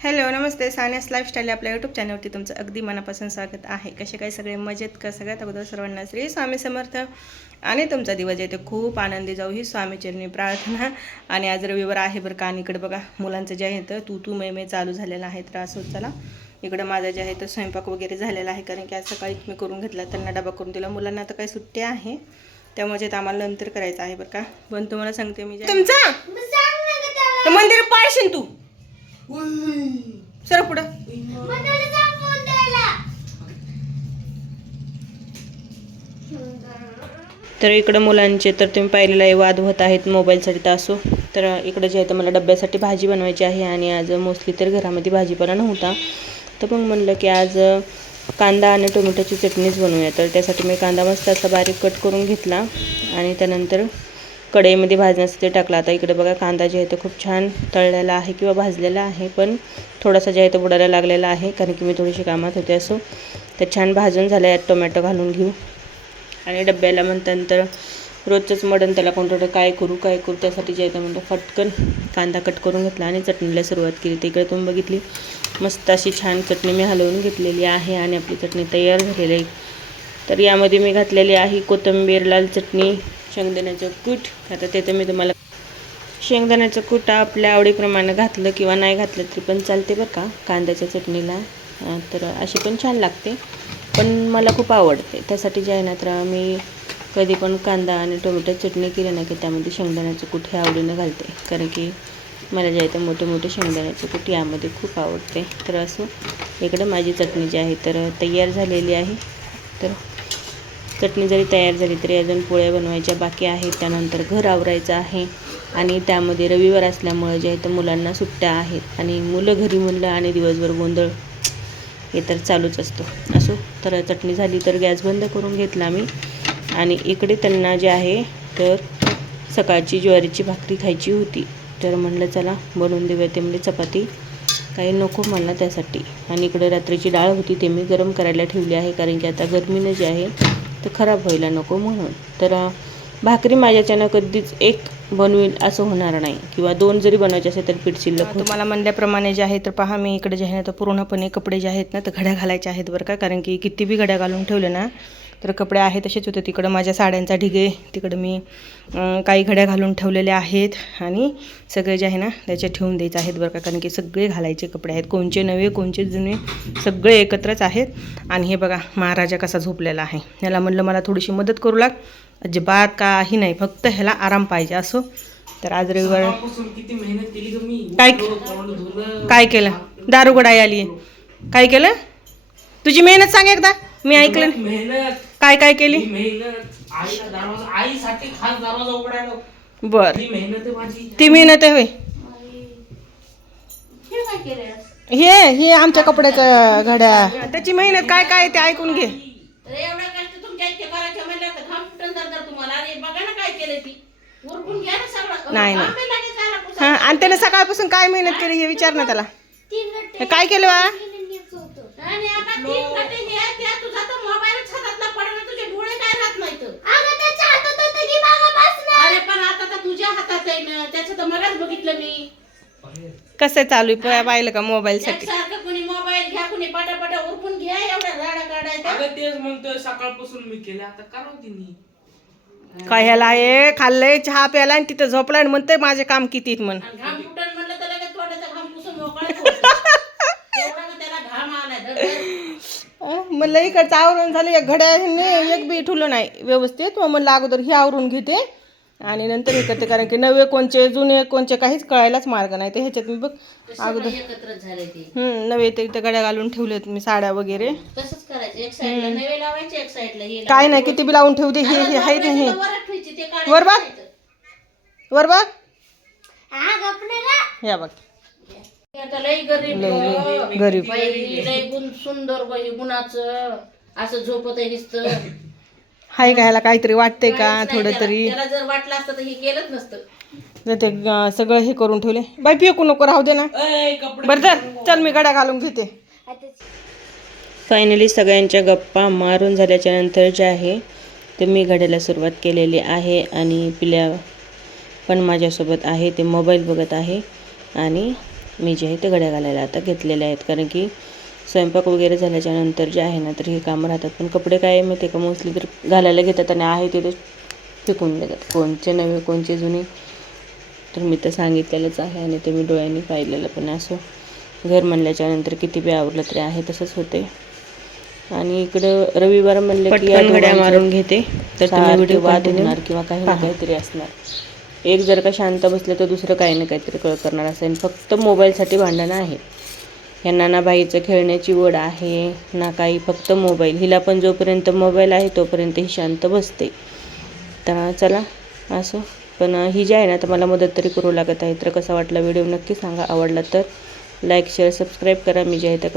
Hello नमस्ते. Sania's lifestyle आपल्या YouTube चॅनलवरती तुमचं अगदी मनापासून स्वागत आहे. कसे काय सगळे मजेत का? सगळ्यात अगोदर सर्वांना श्री स्वामी समर्थ आणि तुमचा दिवस येते खूप आनंदी जाऊ ही स्वामीचरणी प्रार्थना. आणि आज रविवार आहे बरं का. आणि इकडे बघा मुलांचं जे आहे तर तू मै चालू झालेलं आहे. तर असं चला इकडं माझं जे आहे तर स्वयंपाक वगैरे झालेला आहे, कारण की आज सकाळीच मी करून घेतला, त्यांना डबा करून दिला. मुलांना आता काही सुट्टी आहे त्यामुळे आम्हाला नंतर करायचं आहे बरं का. पण तुम्हाला सांगते मी तुमचा मंदिर पाळशील तू सर पुढं. तर इकडं मुलांचे तर तुम्ही पाहिलेला आहे वाद होत आहेत मोबाईलसाठी. तर असो, तर इकडं जे आहे तर मला डब्यासाठी भाजी बनवायची आहे आणि आज मोस्टली तर घरामध्ये भाजीपाला नव्हता, तर मग म्हणलं की आज कांदा आणि टोमॅटोची चटणीच बनवूया. तर त्यासाठी मी कांदा मस्त असा बारीक कट करून घेतला आणि त्यानंतर कढईमध्ये भाजण्यासाठी टाकला. आता इकडे बघा कांदा जे आहे तो खूप छान तळलेला आहे किंवा भाजलेला आहे, पण थोडासा जे आहे तो बुडायला लागलेला आहे, कारण की मी थोडीशी कामात होते. असो, तर छान भाजून झालं. यात टोमॅटो घालून घेऊ आणि डब्याला म्हणल्यानंतर रोजचंच मडन त्याला कोणतं काय करू त्यासाठी जे आहे तर म्हणतो फटकन कांदा कट करून घेतला आणि चटणीला सुरुवात केली. तर इकडे तुम्ही बघितली मस्त अशी छान चटणी मी हलवून घेतलेली आहे आणि आपली चटणी तयार झालेली आहे. तर यामध्ये मी घातलेली आहे कोथिंबीर, लाल चटणी, शेंगदाण्याचं कूट. आता ते तर मी तुम्हाला शेंगदाण्याचं कूट आपल्या आवडीप्रमाणे घातलं किंवा नाही घातलं तरी पण चालते बरं का कांद्याच्या चटणीला. तर अशी पण छान लागते, पण मला खूप आवडते. त्यासाठी जे आहे ना तर मी कधी पण कांदा आणि टोमॅटो चटणी केली ना की त्यामध्ये शेंगदाण्याचं कूट हे आवडीनं घालते, कारण की मला जे आहे तर मोठे मोठे शेंगदाण्याचं कूट यामध्ये खूप आवडते. तर असं इकडे माझी चटणी जी आहे तर तयार झालेली आहे. तर चटणी जरी तयार झाली तरी अजून पोळ्या बनवायच्या बाकी आहेत, त्यानंतर घर आवरायचं आहे. आणि त्यामध्ये रविवार असल्यामुळे जे आहे तर मुलांना सुट्ट्या आहेत आणि मुलं घरी म्हणलं आणि दिवसभर गोंधळ हे तर चालूच असतो. असो, तर चटणी झाली तर गॅस बंद करून घेतला मी. आणि इकडे त्यांना जे आहे तर सकाळची ज्वारीची भाकरी खायची होती, तर म्हणलं चला बनवून देऊया. ते म्हणजे चपाती काही नको मला त्यासाठी. आणि इकडे रात्रीची डाळ होती ते मी गरम करायला ठेवली आहे, कारण की आता गरमीनं जे आहे तर खराब व्हायला नको म्हणून. तर भाकरी माझ्याच्यानं कधीच एक बनवील असं होणार नाही, किंवा दोन जरी बनवायचे असेल तर पीठ शिल्लक. तुम्हाला म्हणल्याप्रमाणे जे आहे तर पहा मी इकडे जे आहे तर पूर्णपणे कपडे जे आहेत ना तर घड्या घालायचे आहेत बरं का, कारण की किती बी घड्या घालून ठेवले ना तर कपडे आहे तसेच होते. तिकडं माझ्या साड्यांचा ढिगे, तिकडं मी काही घड्या घालून ठेवलेल्या आहेत आणि सगळे जे आहे ना त्याचे ठेवून द्यायचे आहेत बरं का, कारण की सगळे घालायचे कपडे आहेत, कोणचे नवे कोणचे जुने सगळे एकत्रच आहेत. आणि हे बघा महाराजा कसा झोपलेला आहे, ह्याला म्हणलं मला थोडीशी मदत करू लाग, अजिबात काही नाही, फक्त ह्याला आराम पाहिजे. असो, तर आज रविवार काय केलं? दारू गडाई आली, काय केलं? तुझी मेहनत सांग एकदा, मी ऐकलं. काय काय केली? बर, ती मेहनत आहे होय. हे आमच्या कपड्याच्या घड्या, त्याची मेहनत काय काय ते ऐकून घे. नाही हां, आणि त्याने सकाळपासून काय मेहनत केली हे विचार ना त्याला. काय केलं बा? कसं चालू आहे पाहिलं का मोबाईल साठी? मोबाईल घ्या कुणी पटापटा उरकून घ्या, एवढा राडा काढायचा. तेच म्हणतोय सकाळपासून मी केले, आता करा काय ह्याला आहे खाल्लंय चहा प्याला आणि तिथं झोपलाय आणि म्हणतंय माझे काम किती म्हण. म्हणलं इकडचं आवरून झालं, एक घड्याने एक बी ठुलं नाही व्यवस्थित. मग म्हणलं अगोदर हे आवरून घेते आणि नंतर हे करते, कारण की नवे कोणचे जुने कोणचे काहीच कळायलाच मार्ग नाही. तर ह्याच्यात मी बघ अगोदर नवे ते इथं गड्या घालून ठेवलेत मी, साड्या वगैरे. काय नाही किती बी लावून ठेवते. हे हे आहेत नाही, वर बघ वर बघ, या बघ गरीब सुंदर गुणाचं असं झोपत हाय का, ह्याला काहीतरी वाटतंय का थोडं तरी. जर वाटलं असतं तर हे केलंच नसतं. ते सगळं हे करून ठेवले. बाई फेकू नको, राहू दे ना. बरं चल मी गड्या घालून घेते. फायनली सगळ्यांच्या गप्पा मारून झाल्याच्या नंतर जे आहे ते मी घड्याला सुरुवात केलेली आहे. आणि पिल्या पण माझ्यासोबत आहे, ते मोबाईल बघत आहे आणि मी जे आहे ते घड्या घालायला आता घेतलेल्या आहेत, कारण की स्वयंपाक वगैरे झाल्याच्या नंतर जे आहे ना तर हे कामं राहतात. पण कपडे काय माहिती आहे का, मोस्टली तर घालायला घेतात आणि आहे तिथे फेकून देतात, कोणचे नवे कोणचे जुने. तर मी तर सांगितलेलंच आहे आणि ते मी डोळ्यांनी पाहिलेलं पण. असं घर म्हणल्याच्या नंतर किती बी आवरलं तरी आहे तसंच होते. आणि इकडं रविवार म्हणलं की घड्या मारून घेते, तर तुम्ही व्हिडिओ वाद होणार किंवा काही ना काहीतरी असणार. एक जर का शांत बसलं तर दुसरं काही ना काहीतरी करणार असेल. फक्त मोबाईलसाठी भांडणं आहे. यांना ना बाईचं खेळण्याची वड आहे ना काही, फक्त मोबाईल. हिला पण जोपर्यंत मोबाईल आहे तोपर्यंत ही शांत बसते. तर चला असं. पण ही जी आहे ना तर मला मदत तरी करू लागत आहे. तर कसा वाटला व्हिडिओ नक्की सांगा. आवडला तर लाईक शेअर सबस्क्राईब करा. मी जे आहे त्या